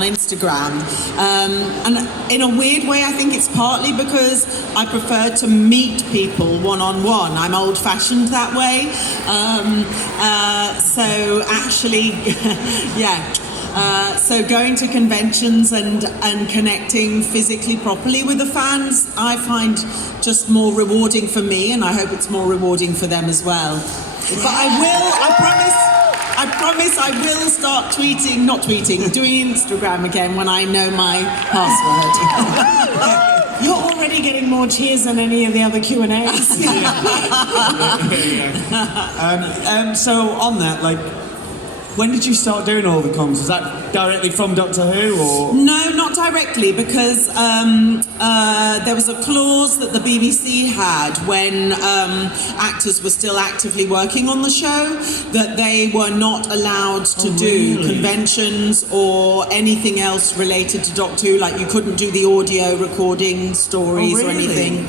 on Instagram, and in a weird way I think it's partly because I prefer to meet people one-on-one. I'm old-fashioned that way, so actually so going to conventions and connecting physically properly with the fans I find just more rewarding for me, and I hope it's more rewarding for them as well. But I promise I will start doing Instagram again when I know my password. You're already getting more cheers than any of the other Q&As. So on that, like, when did you start doing all the cons? Was that directly from Doctor Who, or...? No, not directly, because there was a clause that the BBC had when actors were still actively working on the show that they were not allowed to do conventions or anything else related to Doctor Who, like you couldn't do the audio recording stories or anything.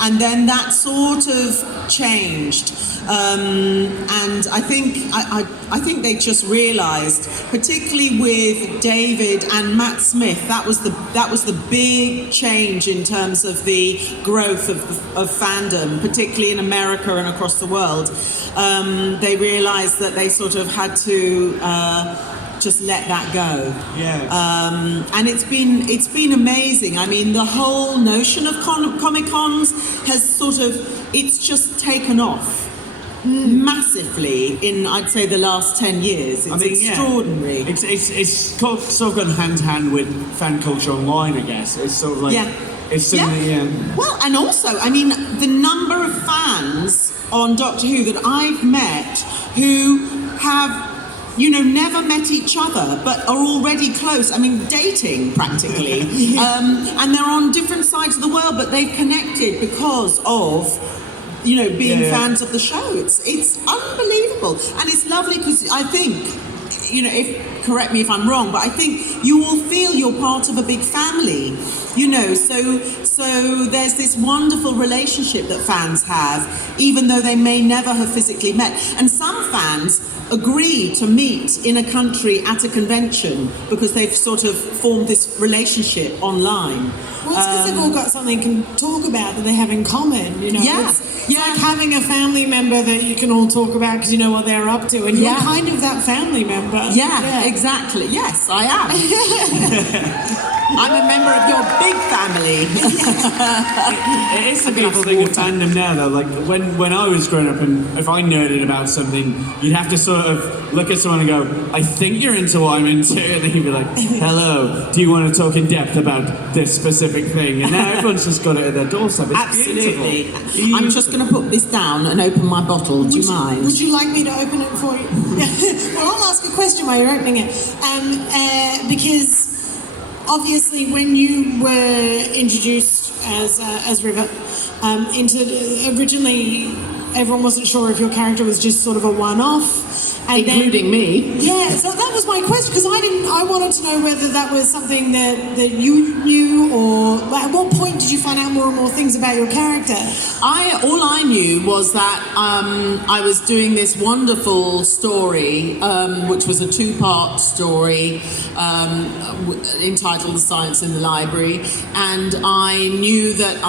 And then that sort of changed. And I think they just realised, particularly with David and Matt Smith, that was the big change in terms of the growth of fandom, particularly in America and across the world. They realised that they sort of had to just let that go. Yeah. And it's been amazing. I mean, the whole notion of Comic-Cons has it's just taken off massively in, I'd say, the last 10 years. It's extraordinary. Yeah. It's sort of gone hand in hand with fan culture online, I guess. It's sort of like... It's something, Well, and also, I mean, the number of fans on Doctor Who that I've met who have, never met each other, but are already close. I mean, dating practically. And they're on different sides of the world, but they've connected because of, being fans of the show. It's unbelievable. And it's lovely because I think, correct me if I'm wrong, but I think you all feel you're part of a big family. So there's this wonderful relationship that fans have, even though they may never have physically met. And some fans agree to meet in a country at a convention because they've sort of formed this relationship online. Well, it's because they've all got something they can talk about that they have in common, It's like having a family member that you can all talk about because you know what they're up to, and you're kind of that family member. Yeah, exactly. Yes, I am. I'm a member of your big family. It is the beautiful thing of fandom now, though. Like, when I was growing up, and if I nerded about something, you'd have to sort of look at someone and go, I think you're into what I'm into, and then you'd be like, hello, do you want to talk in depth about this specific thing? And now everyone's just got it at their doorstep. It's absolutely beautiful. I'm just going to put this down and open my bottle. Do you mind? Would you like me to open it for you? Well, I'll ask a question while you're opening it. Because obviously when you were introduced as River, originally everyone wasn't sure if your character was just sort of a one-off. Including me. Yeah, so that was my question, because I wanted to know whether that was something that you knew, or at what point did you find out more and more things about your character? All I knew was that I was doing this wonderful story, which was a two-part story entitled The Science in the Library, and I knew that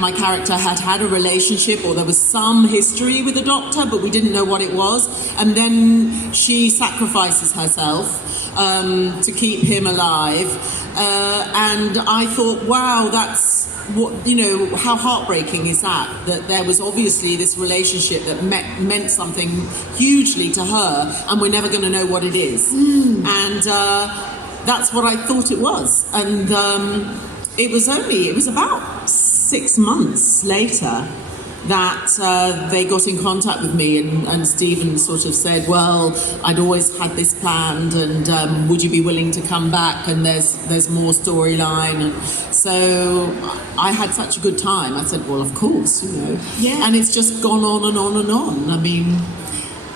my character had a relationship, or there was some history with the Doctor, but we didn't know what it was, and then she sacrifices herself to keep him alive, and I thought, wow, that's what, how heartbreaking is that there was obviously this relationship that meant something hugely to her, and we're never going to know what it is. And that's what I thought it was. And it was about 6 months later that they got in contact with me, and Stephen sort of said, well, I'd always had this planned, and would you be willing to come back, and there's more storyline. And so I had such a good time. I said, well, of course, Yeah. And it's just gone on and on and on. I mean,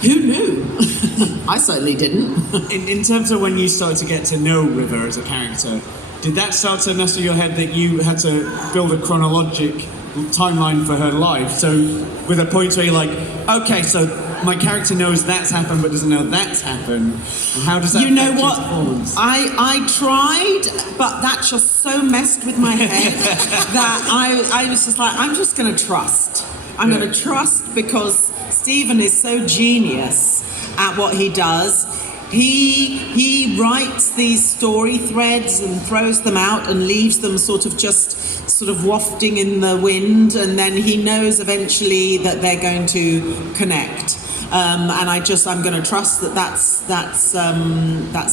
who knew? I certainly didn't. In terms of when you started to get to know River as a character, did that start to mess with your head that you had to build a chronologic timeline for her life? So with a point where you're like, okay, so my character knows that's happened but doesn't know that's happened. And how does that You know affect your what? performance? I tried, but that just so messed with my head that I was just like, I'm just going to trust. I'm going to trust because Stephen is so genius at what he does. He writes these story threads and throws them out and leaves them sort of wafting in the wind, and then he knows eventually that they're going to connect. And I'm going to trust that that's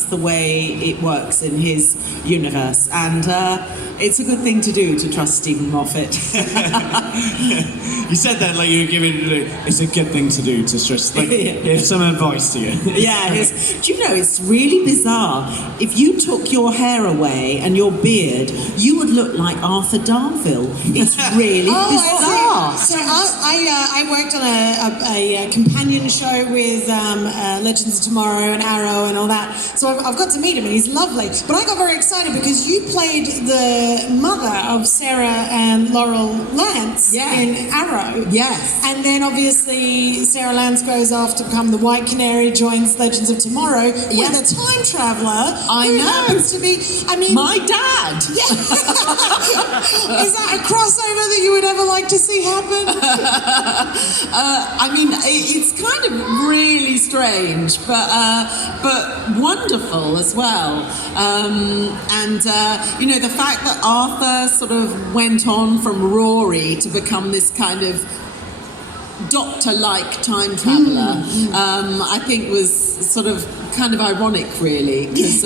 the way it works in his universe, and it's a good thing to do, to trust Stephen Moffat. You said that like you were giving it's a good thing to do to stress, like give some advice to you. Yeah, do you know, it's really bizarre. If you took your hair away and your beard, you would look like Arthur Darvill. It's really bizarre. So I worked on a companion show with Legends of Tomorrow and Arrow and all that. So I've got to meet him and he's lovely. But I got very excited because you played the mother of Sarah and Laurel Lance in Arrow. Yes. And then obviously Sarah Lance goes off to become the White Canary, joins Legends of Tomorrow with a time traveller who happens to be, my dad. Yeah. Is that a crossover that you would ever like to see happen? It's kind of really strange, but wonderful as well. The fact that Arthur sort of went on from Rory to become this kind of doctor-like time traveller, I think was sort of kind of ironic, really, because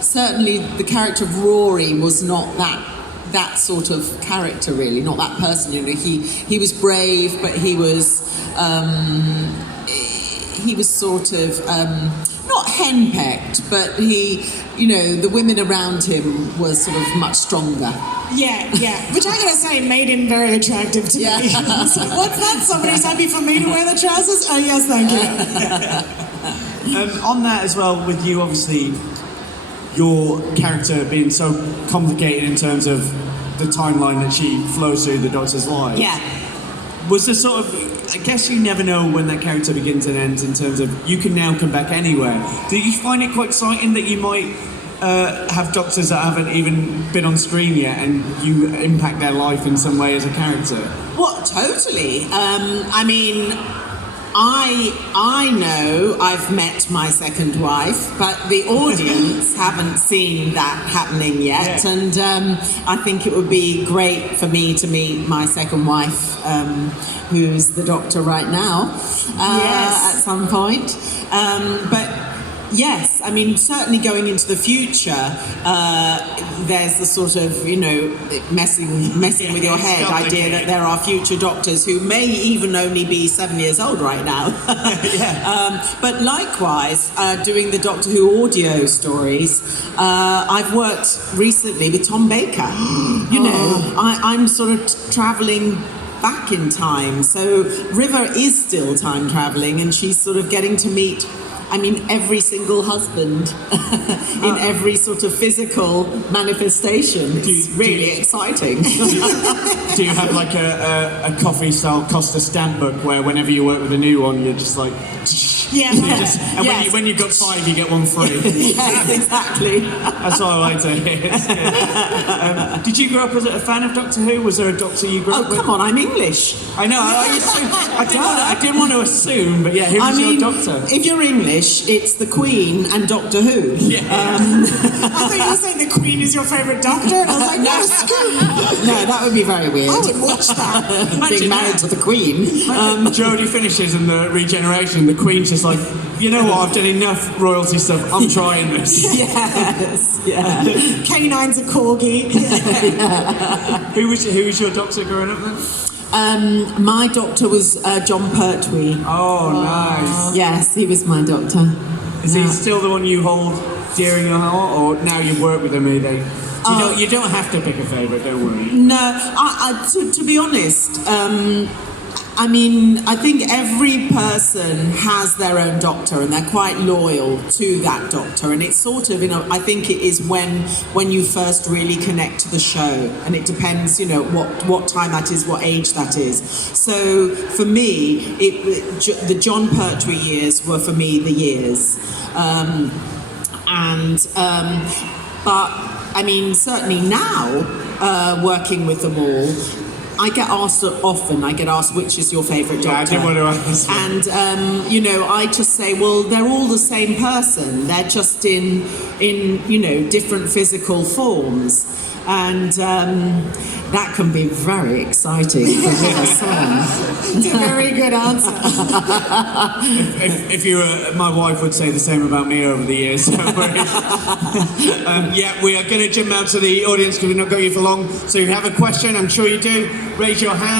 certainly the character of Rory was not that sort of character, really, not that person. You know, he was brave, but he was sort of not henpecked, but the women around him were sort of much stronger. Yeah, which I gotta say made him very attractive to me. So, what's that? Somebody's happy for me to wear the trousers? Oh yes, thank you. On that as well, with you, obviously, your character being so complicated in terms of the timeline that she flows through the Doctor's life. Yeah. Was there sort of, I guess you never know when that character begins and ends in terms of you can now come back anywhere. Do you find it quite exciting that you might have Doctors that haven't even been on screen yet and you impact their life in some way as a character? Well, totally. I know I've met my second wife, but the audience haven't seen that happening yet. Yeah. And I think it would be great for me to meet my second wife, who's the Doctor right now, at some point. But yes, certainly going into the future, there's the sort of, messing with your head idea that there are future Doctors who may even only be 7 years old right now. But likewise, doing the Doctor Who audio stories, I've worked recently with Tom Baker. I'm sort of travelling back in time. So River is still time travelling, and she's sort of getting to meet every single husband in every sort of physical manifestation. It's really exciting. Do you have like a coffee-style Costa stamp book where whenever you work with a new one, you're just like... when you've got 5, you get one free. Yes, exactly. That's what I like to hear. Did you grow up as a fan of Doctor Who? Was there a Doctor you grew up with? Oh, come on, I'm English. I know, I didn't want to assume, but who was your Doctor? If you're English, it's the Queen and Doctor Who. Yeah. I thought you were saying the Queen is your favourite Doctor, and I was like, no, scoop. No, that would be very weird. I would watch that. Being married to the Queen. Jodie finishes in the regeneration, the Queen's just like, you know what, I've done enough royalty stuff, I'm trying this. Yes, yeah. K9's a corgi. Who was your Doctor growing up then? My Doctor was John Pertwee. Oh, nice. Yes, he was my Doctor. Is he still the one you hold dear in your heart, or now you work with him, you don't have to pick a favourite, don't worry. No, to be honest, I mean, I think every person has their own doctor and they're quite loyal to that doctor. And it's sort of, I think it is when you first really connect to the show. And it depends, what time that is, what age that is. So for me, the John Pertwee years were for me the years. But I mean, certainly now, working with them all, I get asked often, which is your favourite doctor? Yeah, I did want to ask. And, I just say, well, they're all the same person. They're just in different physical forms. And that can be very exciting for a song. It's a very good answer. If you were, my wife would say the same about me over the years. So yeah, we are going to jump out to the audience because we've not got you for long. So if you have a question, I'm sure you do, raise your hand.